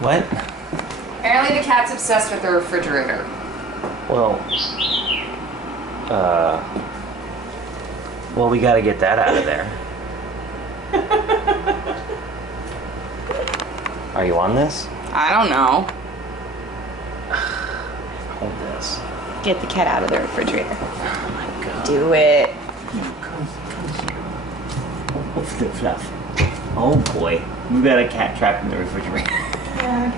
What? Apparently the cat's obsessed with the refrigerator. Well, well, we gotta get that out of there. Are you on this? I don't know. Hold this. Get the cat out of the refrigerator. Oh my god. Do it. Come here. Oh, flip fluff. Oh boy. We got a cat trapped in the refrigerator. Yeah,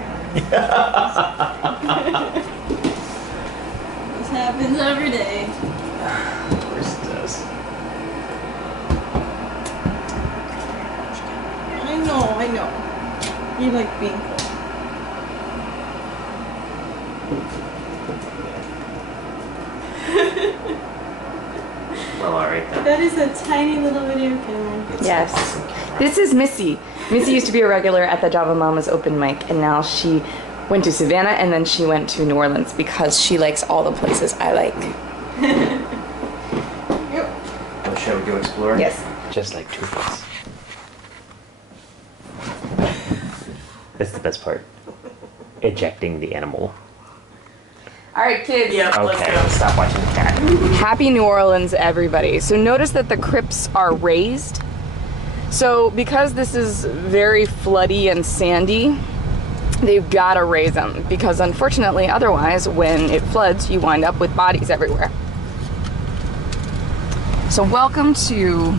this happens every day. Of course it does. I know. You like being cold. Well, alright then. That is a tiny little video camera. Yes. This is Missy. Missy used to be a regular at the Java Mamas open mic, and now she went to Savannah and then she went to New Orleans because she likes all the places I like. Yep. Oh, shall we go explore? Yes. Just like Two-Face. That's the best part. Ejecting the animal. All right, kids. Yep, let's Okay, go. stop watching the cat. Happy New Orleans, everybody. So notice that the crypts are raised. So because this is very floody and sandy, they've got to raise them because unfortunately, otherwise, when it floods, you wind up with bodies everywhere. So welcome to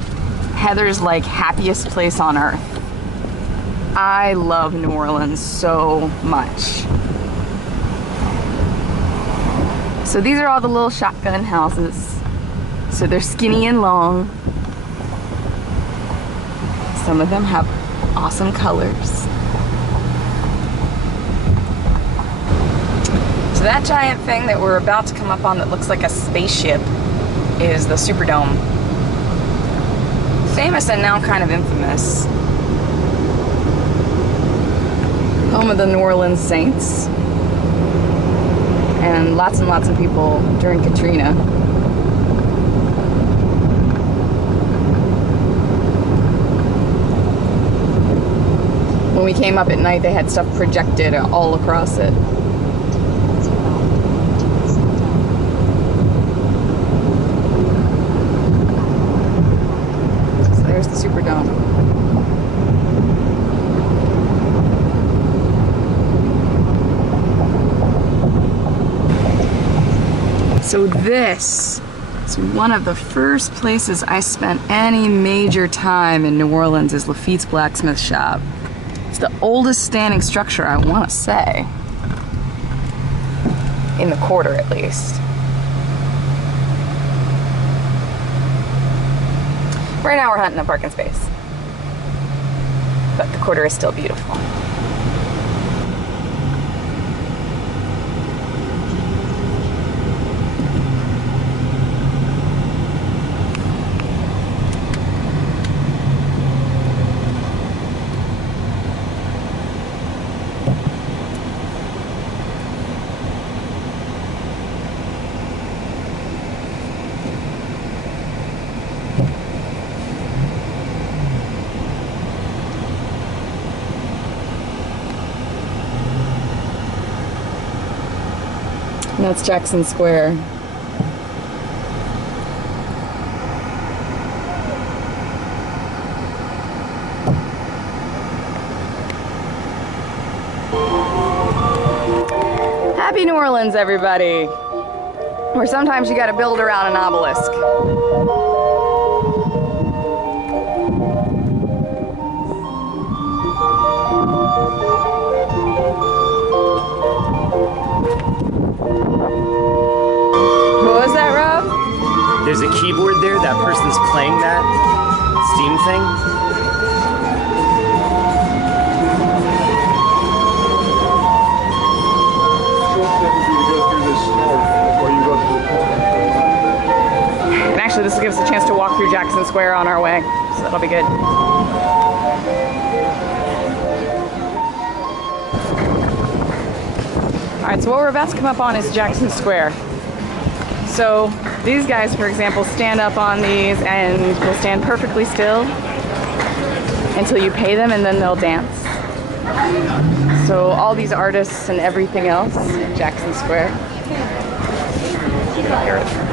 Heather's like happiest place on earth. I love New Orleans so much. So these are all the little shotgun houses. So they're skinny and long. Some of them have awesome colors. So that giant thing that we're about to come up on that looks like a spaceship is the Superdome. Famous and now kind of infamous. Home of the New Orleans Saints. And lots of people during Katrina. When we came up at night, they had stuff projected all across it. So there's the Superdome. So this is one of the first places I spent any major time in New Orleans is Lafitte's Blacksmith Shop. It's the oldest standing structure, I want to say. In the quarter, at least. Right now we're hunting a parking space. But the quarter is still beautiful. And that's Jackson Square. Happy New Orleans, everybody. Or sometimes you gotta build around an obelisk. What was that, Rob? There's a keyboard there. That person's playing that Steam thing. And actually, this will give us a chance to walk through Jackson Square on our way, so that'll be good. All right, so what we're about to come up on is Jackson Square. So these guys, for example, stand up on these and will stand perfectly still until you pay them, and then they'll dance. So all these artists and everything else, Jackson Square.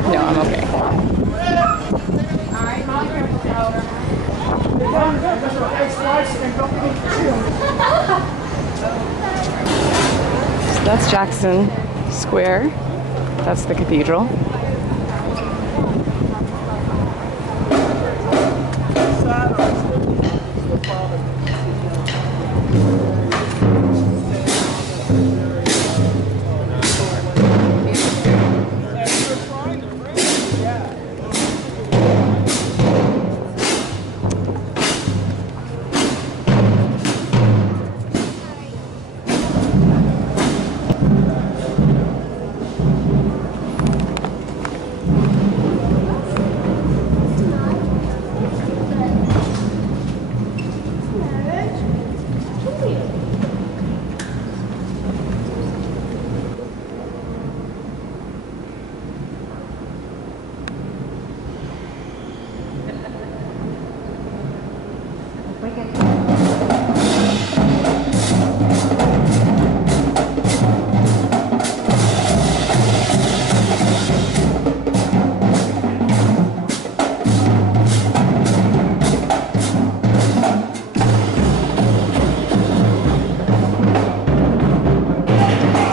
No, I'm okay. So that's Jackson Square. That's the cathedral.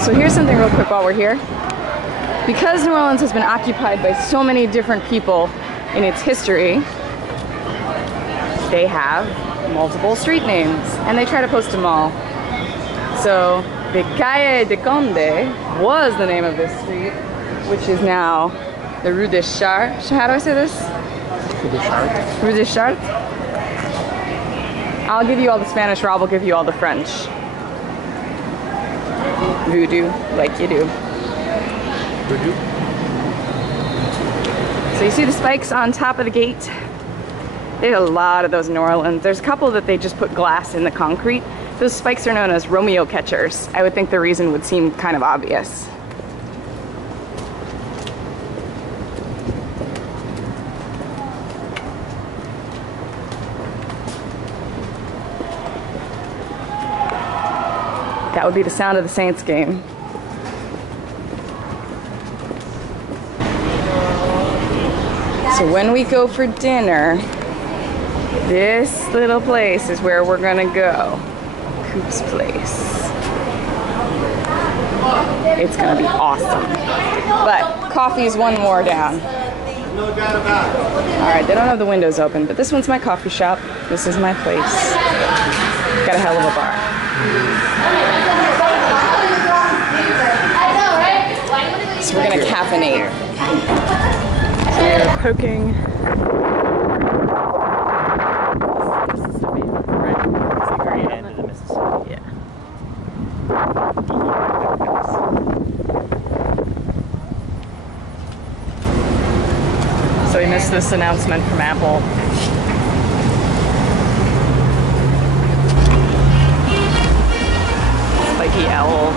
So here's something real quick while we're here. Because New Orleans has been occupied by so many different people in its history, they have multiple street names, and they try to post them all. So the Calle de Conde was the name of this street, which is now the Rue de Chartres. How do I say this? Rue de Chartres. Rue de Chartres. I'll give you all the Spanish, Rob will give you all the French. Voodoo, like you do. Voodoo. So you see the spikes on top of the gate? There's a lot of those in New Orleans. There's a couple that they just put glass in the concrete. Those spikes are known as Romeo catchers. I would think the reason would seem kind of obvious. That would be the sound of the Saints game. So when we go for dinner, this little place is where we're gonna go. Coop's Place. It's gonna be awesome. But coffee's one more down. No doubt about it. Alright, they don't have the windows open, but this one's my coffee shop. This is my place. Got a hell of a bar. So we're gonna caffeinate. So we're cooking. Mississippi, right? It's the very end of the Mississippi. Yeah. So we missed this announcement from Apple. Spiky owl.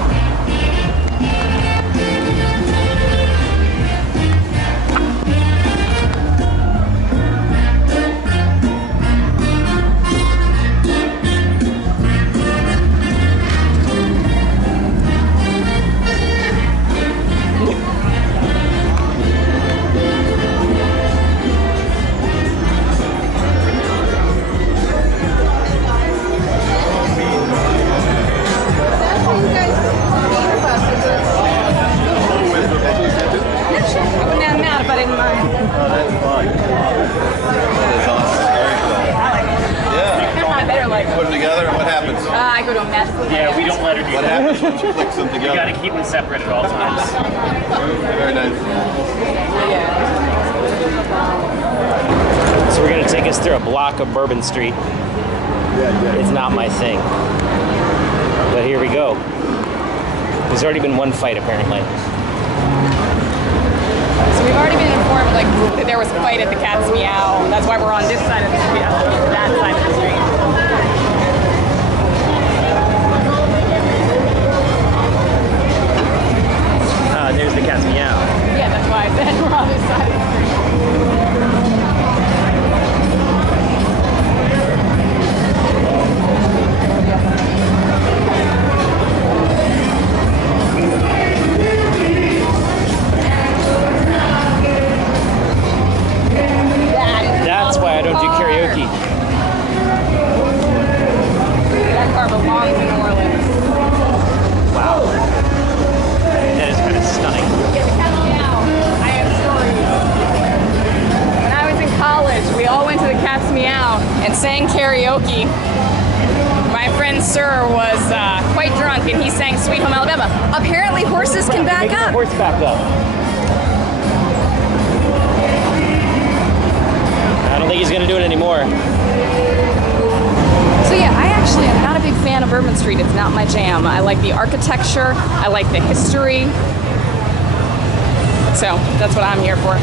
Yeah, we don't let her do What that. happens once you click them You together? gotta keep them separate at all times. Very nice. So we're gonna take us through a block of Bourbon Street. It's not my thing. But here we go. There's already been one fight apparently. So we've already been informed that there was a fight at the Cat's Meow. That's why we're on this side of the street, that side of the street. There's the Cat's Meow. Yeah, that's why I said we're on this side of the street. asked me out and sang karaoke. My friend Sir was quite drunk and he sang Sweet Home Alabama. Apparently horses can back up. Horse back up. I don't think he's gonna do it anymore. So yeah, I actually am not a big fan of Bourbon Street. It's not my jam. I like the architecture, I like the history. So that's what I'm here for.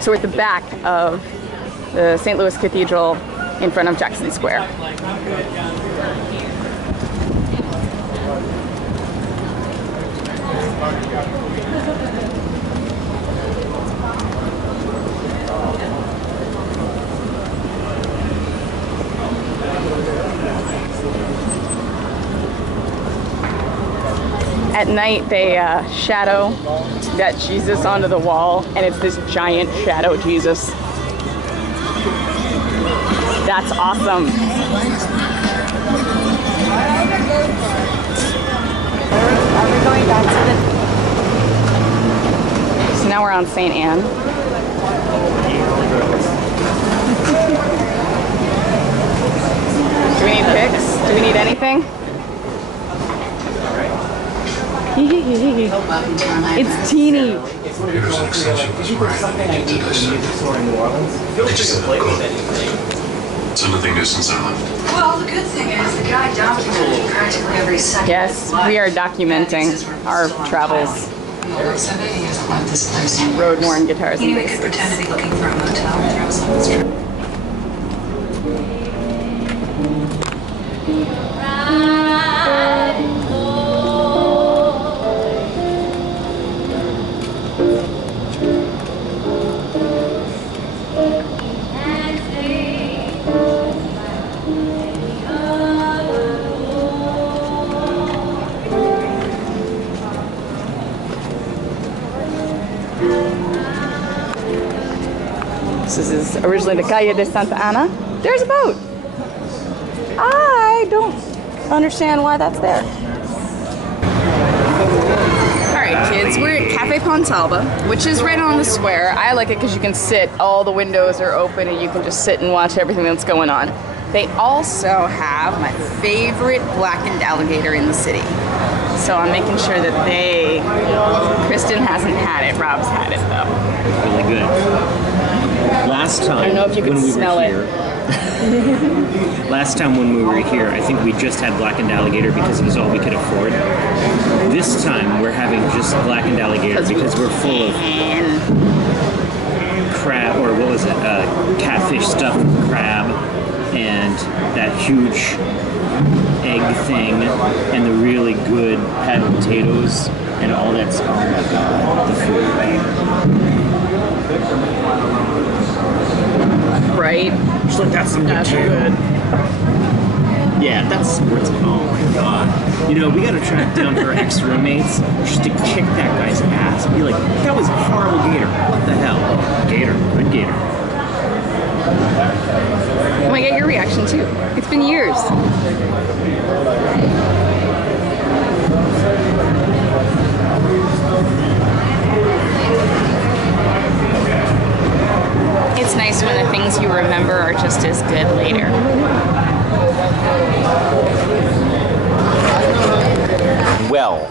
So we're at the back of the St. Louis Cathedral in front of Jackson Square. At night, they shadow that Jesus onto the wall, and it's this giant shadow Jesus. That's awesome. Are we going back to the... So now we're on St. Anne. Do we need pics? Do we need anything? It's teeny. It's one of your own creative. Did you put something I need for the music store in New Orleans? Feel free to play with anything. It's nothing new since I left. Well, the good thing is the guy documented practically every second. Yes, we are documenting our travels. So he hasn't left this place. Road-worn guitars and You could basses. pretend to be looking for a motel and throw some strip. This is originally the Calle de Santa Ana. There's a boat. I don't understand why that's there. Alright kids, we're at Cafe Pontalba, which is right on the square. I like it because you can sit, all the windows are open and you can just sit and watch everything that's going on. They also have my favorite blackened alligator in the city. So I'm making sure that Kristen hasn't had it, Rob's had it though. Really good. Last time, I don't know if you can smell it. Last time when we were here, I think we just had blackened alligator because it was all we could afford. This time we're having just blackened alligator because we're full of crab, or what was it, catfish stuffed crab, and that huge egg thing, and the really good pad potatoes, and all that stuff. Oh my god, the food. Right? She's like, that's some good too. Yeah, that's sports. Oh my god. You know, we gotta track down her ex-roommates just to kick that guy's ass. Be like, that was a horrible gator. What the hell? Gator. Good gator. I want to get your reaction too. It's been years. It's nice when the things you remember are just as good later. Well,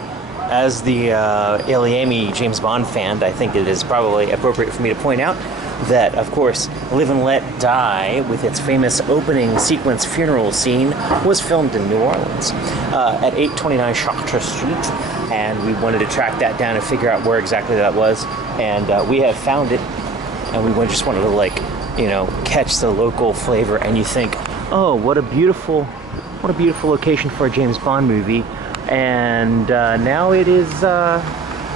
as the ilyAIMY James Bond fan, I think it is probably appropriate for me to point out that, of course, Live and Let Die, with its famous opening sequence funeral scene, was filmed in New Orleans at 829 Chartres Street, and we wanted to track that down and figure out where exactly that was, and we have found it, and we just wanted to, like, you know, catch the local flavor, and you think, oh, what a beautiful What a beautiful location for a James Bond movie. And now it is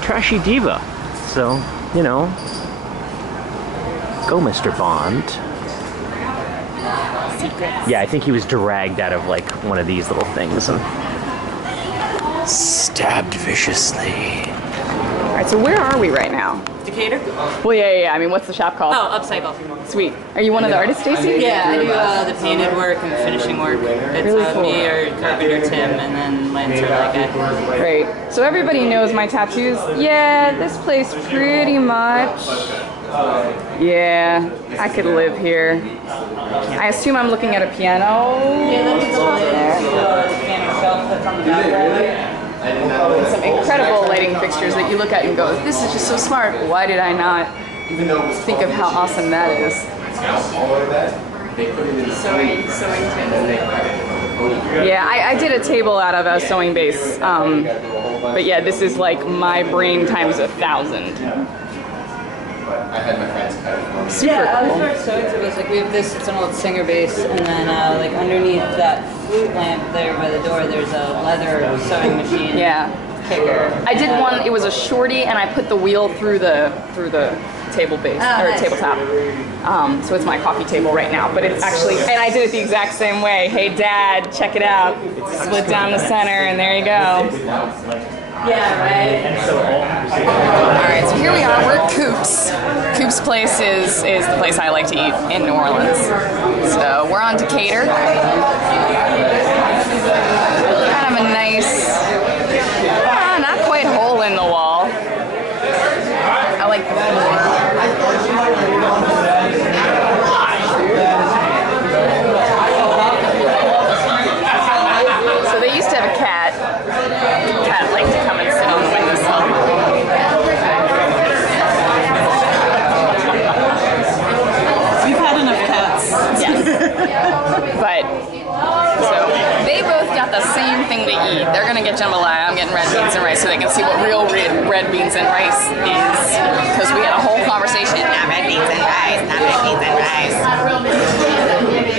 Trashy Diva. So, you know, go Mr. Bond. Secrets. Yeah, I think he was dragged out of like one of these little things and stabbed viciously. All right, so where are we right now? Decatur? Well, yeah. I mean, what's the shop called? Oh, Upcycle. Sweet. Are you one of the artists, Stacy? Yeah, I do the painted work and the finishing work. It's Really cool. me or Carpenter Tim and then Lancer like I. Great. So everybody knows my tattoos. Yeah, this place pretty much. Yeah, I could live here. I assume I'm looking at a piano. Yeah, that's the piano shelf that's on the back. And some incredible lighting fixtures that you look at and go, this is just so smart. Why did I not think of how awesome that is? Yeah, I did a table out of a sewing base, but yeah, this is like my brain times 1,000. I had my friends cut it for me. Super Yeah, cool. as far as sewing tables, like we have this, it's an old singer bass, and then like underneath that flute lamp there by the door, there's a leather sewing machine. Yeah. Kicker. I did one, it was a shorty, and I put the wheel through the table base, or nice. tabletop. So it's my coffee table right now, but it's actually, and I did it the exact same way. Hey Dad, check it out. Split down the center, and there you go. Yeah, right. Alright, so here we are, we're at Coop's. Coop's place is the place I like to eat in New Orleans. So we're on Decatur. Kind of a nice, not quite hole in the wall. I like So they used to have a cat. The cat liked to come and sit on the windowsill. We've had enough cats. But, so, they both got the same thing to eat. They're gonna get jambalaya, I'm getting red beans and rice so they can see what real red beans and rice is. Because we had a whole conversation, not red beans and rice, not red beans and rice.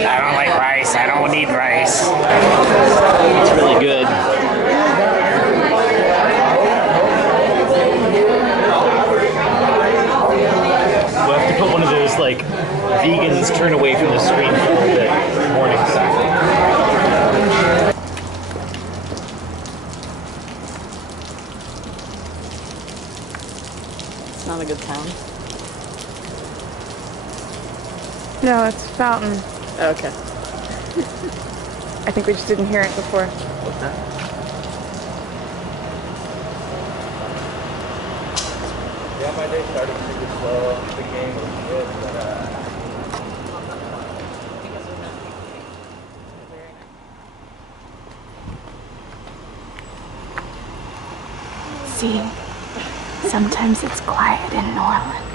I don't like rice. I don't need rice. It's really good. We'll have to put one of those like vegans turn away from the screen for the morning sign. It's not a good sound. No, it's a fountain. Okay. I think we just didn't hear it before. Yeah, my day started pretty slow. The game was good, but See, sometimes it's quiet in New Orleans.